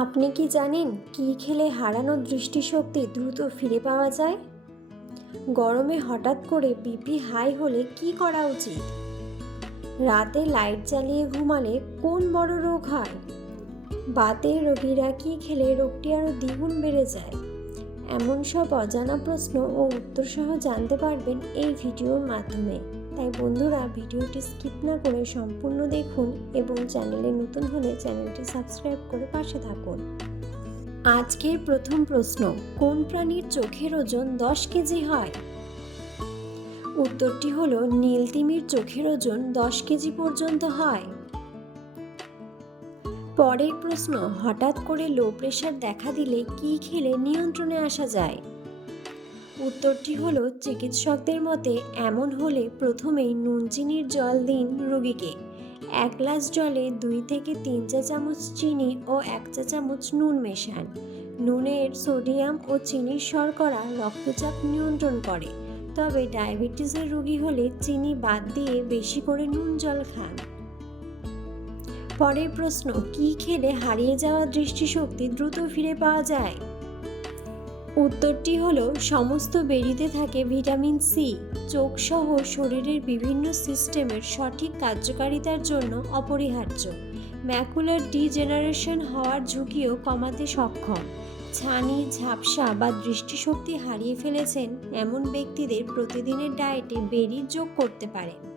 আপনি কি জানেন কি খেলে হারানো দৃষ্টিশক্তি দ্রুত ফিরে পাওয়া যায়? গরমে হঠাৎ করে বিপি হাই হলে কি করা উচিত? রাতে লাইট জ্বালিয়ে ঘুমালে কোন বড় রোগ হয়? বাতের রোগীরা কি খেলে রোগটি আরও দ্বিগুণ বেড়ে যায়? এমন সব অজানা প্রশ্ন ও উত্তর সহ জানতে পারবেন এই ভিডিওর মাধ্যমে। তাই বন্ধুরা ভিডিওটি স্কিপ না করে সম্পূর্ণ দেখুন এবং চ্যানেলে নতুন হলে চ্যানেলটি সাবস্ক্রাইব করে পাশে থাকুন। আজকের প্রথম প্রশ্ন, কোন প্রাণীর চোখের ওজন দশ কেজি হয়? উত্তরটি হলো নীলতিমির চোখের ওজন দশ কেজি পর্যন্ত হয়। পরের প্রশ্ন, হঠাৎ করে লো প্রেশার দেখা দিলে কি খেলে নিয়ন্ত্রণে আসা যায়? উত্তরটি হলো, চিকিৎসকদের মতে, এমন হলে প্রথমেই নুন চিনির জল দিন রোগীকে। এক গ্লাস জলে দুই থেকে তিন চা চামচ চিনি ও এক চা চামচ নুন মেশান। নুনের সোডিয়াম ও চিনির শর্করা রক্তচাপ নিয়ন্ত্রণ করে। তবে ডায়াবেটিসের রোগী হলে চিনি বাদ দিয়ে বেশি করে নুন জল খান। পরের প্রশ্ন, কি খেলে হারিয়ে যাওয়া দৃষ্টিশক্তি দ্রুত ফিরে পাওয়া যায়? উত্তরটি হলো, সমস্ত বেরিতে থাকে ভিটামিন সি চোখসহ শরীরের বিভিন্ন সিস্টেমের সঠিক কার্যকারিতার জন্য অপরিহার্য। ম্যাকুলার ডিজেনারেশন হওয়ার ঝুঁকিও কমাতে সক্ষম। ছানি, ঝাপসা বা দৃষ্টিশক্তি হারিয়ে ফেলেছেন এমন ব্যক্তিদের প্রতিদিনের ডায়েটে বেরি যোগ করতে পারেন।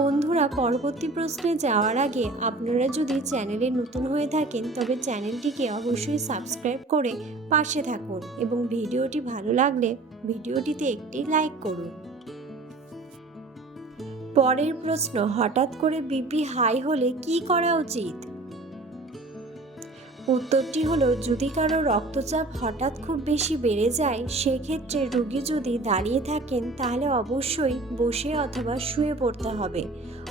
বন্ধুরা, পরবর্তী প্রশ্নে যাওয়ার আগে আপনারা যদি চ্যানেলে নতুন হয়ে থাকেন, তবে চ্যানেলটিকে অবশ্যই সাবস্ক্রাইব করে পাশে থাকুন এবং ভিডিওটি ভালো লাগলে ভিডিওটিতে একটি লাইক করুন। পরের প্রশ্ন, হঠাৎ করে বিপি হাই হলে কি করা উচিত? উত্তরটি হলো, যদি কারও রক্তচাপ হঠাৎ খুব বেশি বেড়ে যায়, সেক্ষেত্রে রুগী যদি দাঁড়িয়ে থাকেন, তাহলে অবশ্যই বসে অথবা শুয়ে পড়তে হবে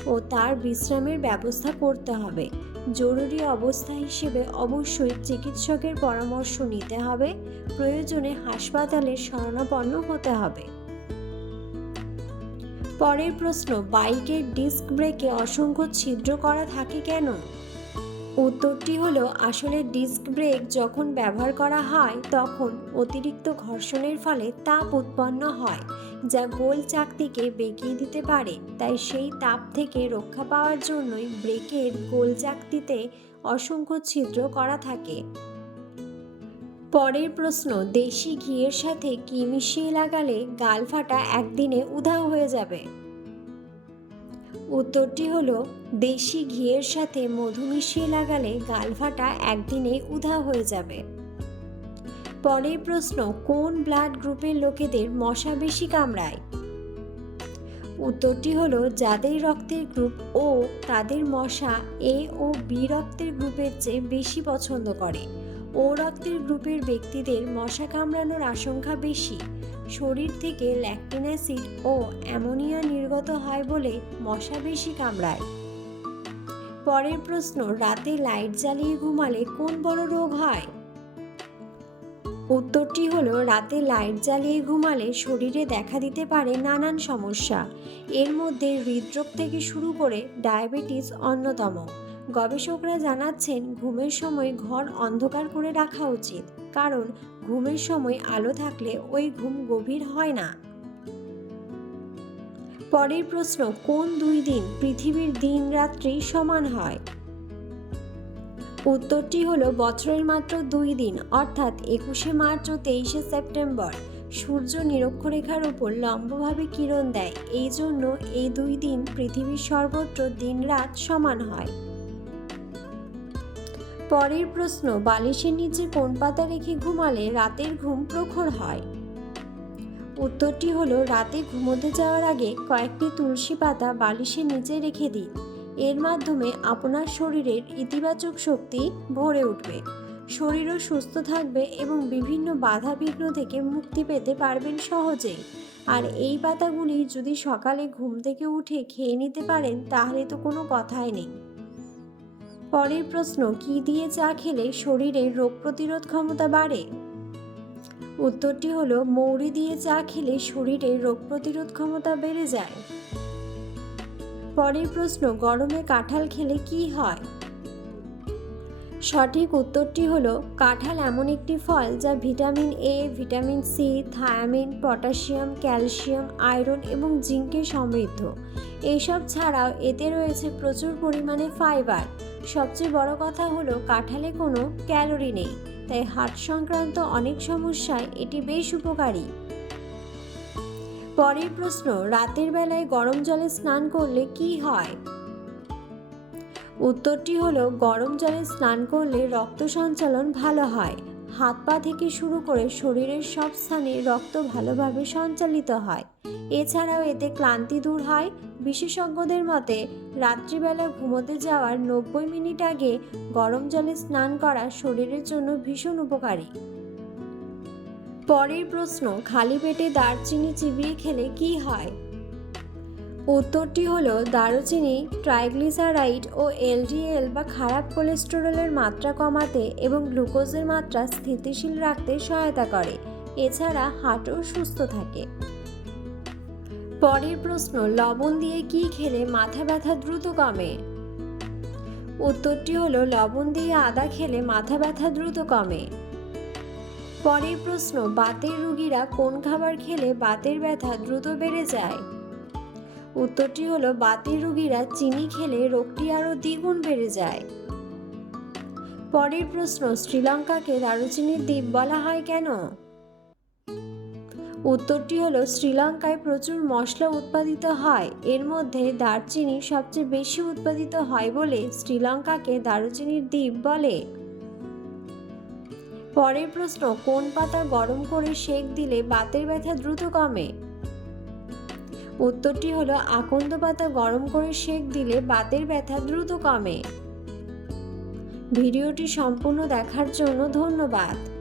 ও তার বিশ্রামের ব্যবস্থা করতে হবে। জরুরি অবস্থা হিসেবে অবশ্যই চিকিৎসকের পরামর্শ নিতে হবে। প্রয়োজনে হাসপাতালে শরণাপন্ন হতে হবে। পরের প্রশ্ন, বাইকের ডিস্ক ব্রেকে অসংখ্য ছিদ্র করা থাকে কেন? উত্তরটি হলো, আসলে ডিস্ক ব্রেক যখন ব্যবহার করা হয়, তখন অতিরিক্ত ঘর্ষণের ফলে তাপ উৎপন্ন হয়, যা গোল চাকতিকে বেঁকিয়ে দিতে পারে। তাই সেই তাপ থেকে রক্ষা পাওয়ার জন্যই ব্রেকের গোল চাকতিতে অসংখ্য ছিদ্র করা থাকে। পরের প্রশ্ন, দেশি ঘিয়ের সাথে কি মিশিয়ে লাগালে গাল ফাটা একদিনে উধাও হয়ে যাবে। উত্তরটি হলো, দেশি ঘিয়ের সাথে মধু মিশিয়ে লাগালে গাল একদিনে উধা হয়ে যাবে। পরের প্রশ্ন, কোন ব্লাড গ্রুপের লোকেদের মশা বেশি কামড়ায়? উত্তরটি হলো, যাদের রক্তের গ্রুপ ও তাদের মশা এ ও বি রক্তের গ্রুপের চেয়ে বেশি পছন্দ করে। ও রক্তের গ্রুপের ব্যক্তিদের মশা কামড়ানোর আশঙ্কা বেশি। শরীর থেকে ল্যাকটিন অ্যাসিড ও অ্যামোনিয়া নির্গত হয় বলে মশা বেশি কামড়ায়। পরের প্রশ্ন, রাতে লাইট জ্বালিয়ে ঘুমালে কোন বড় রোগ হয়? উত্তরটি হলো, রাতে লাইট জ্বালিয়ে ঘুমালে শরীরে দেখা দিতে পারে নানান সমস্যা। এর মধ্যে হৃদরোগ থেকে শুরু করে ডায়াবেটিস অন্যতম। গবেষকরা জানাচ্ছেন, ঘুমের সময় ঘর অন্ধকার করে রাখা উচিত। কারণ ঘুমের সময় আলো থাকলে ওই ঘুম গভীর হয় না। পরের প্রশ্ন, কোন দুই দিন পৃথিবীর দিন রাত্রি সমান হয়? উত্তরটি হলো বছরের মাত্র দুই দিন, অর্থাৎ একুশে মার্চ ও তেইশে সেপ্টেম্বর। সূর্য নিরক্ষরেখার উপর লম্বভাবে কিরণ দেয়, এই জন্য এই দুই দিন পৃথিবীর সর্বত্র দিন রাত সমান হয়। পরের প্রশ্ন, বালিশের নিচে কোন পাতা রেখে ঘুমালে রাতের ঘুম প্রখর হয়? উত্তরটি হলো, রাতে ঘুমোতে যাওয়ার আগে কয়েকটি তুলসী পাতা বালিশের নিচে রেখে দিন। এর মাধ্যমে আপনার শরীরের ইতিবাচক শক্তি ভরে উঠবে। শরীরও সুস্থ থাকবে এবং বিভিন্ন বাধা বিঘ্ন থেকে মুক্তি পেতে পারবেন সহজেই। আর এই পাতাগুলি যদি সকালে ঘুম থেকে উঠে খেয়ে নিতে পারেন, তাহলে তো কোনো কথাই নেই। পরের প্রশ্ন, কি দিয়ে চা খেলে শরীরে রোগ প্রতিরোধ ক্ষমতা বাড়ে? উত্তরটি হলো, মৌরি দিয়ে চা খেলে শরীরে রোগ প্রতিরোধ ক্ষমতা বেড়ে যায়। পরের প্রশ্ন, গরমে কাঁঠাল খেলে কি হয়? সঠিক উত্তরটি হলো, কাঁঠাল এমন একটি ফল যা vitamin A vitamin C thiamine, potassium, calcium, iron এবং জিঙ্কে সমৃদ্ধ। এইসব ছাড়াও এতে রয়েছে প্রচুর পরিমাণে ফাইবার। সবচেয়ে বড় কথা হলো কাঁঠালে কোনো ক্যালোরি নেই, তাই হার্ট সংক্রান্ত অনেক সমস্যায় এটি বেশ উপকারী। পরের প্রশ্ন, রাতের বেলায় গরম জলে স্নান করলে কি হয়? উত্তরটি হলো, গরম জলে স্নান করলে রক্ত সঞ্চালন ভালো হয়। হাত পা থেকে শুরু করে শরীরের সব স্থানে রক্ত ভালোভাবে সঞ্চালিত হয়। এছাড়াও এতে ক্লান্তি দূর হয় বিশেষজ্ঞদের মতে, রাত্রিবেলা ঘুমোতে যাওয়ার নব্বই মিনিট আগে গরম জলে স্নান করা শরীরের জন্য ভীষণ উপকারী। পরের প্রশ্ন, খালি পেটে দারচিনি চিবিয়ে খেলে কি হয়? উত্তরটি হল, দারুচিনি, ট্রাইগ্লিসারাইড ও এলডিএল বা খারাপ কোলেস্টেরলের মাত্রা কমাতে এবং গ্লুকোজের মাত্রা স্থিতিশীল রাখতে সহায়তা করে। এছাড়া হার্টও সুস্থ থাকে। পরের প্রশ্ন, লবণ দিয়ে কি খেলে মাথা ব্যথা দ্রুত কমে? উত্তরটি হলো, লবণ দিয়ে আদা খেলে মাথা ব্যথা দ্রুত কমে। পরের প্রশ্ন, বাতের রুগীরা কোন খাবার খেলে বাতের ব্যথা দ্রুত বেড়ে যায়? উত্তরটি হলো, বাতের রুগীরা চিনি খেলে রোগটি আরও দ্বিগুণ বেড়ে যায়। পরের প্রশ্ন, শ্রীলঙ্কাকে দারুচিনির দ্বীপ বলা হয় কেন? উত্তরটি হলো, শ্রীলঙ্কায় প্রচুর মশলা উৎপাদিত হয়। এর মধ্যে দারচিনি সবচেয়ে বেশি উৎপাদিত হয় বলে শ্রীলঙ্কাকে দারুচিনির দ্বীপ বলে। পরের প্রশ্ন, কোন পাতা গরম করে সেক দিলে বাতের ব্যথা দ্রুত কমে? উত্তরটি হলো, আকন্দ পাতা গরম করে সেক দিলে বাতের ব্যথা দ্রুত কমে। ভিডিওটি সম্পূর্ণ দেখার জন্য ধন্যবাদ।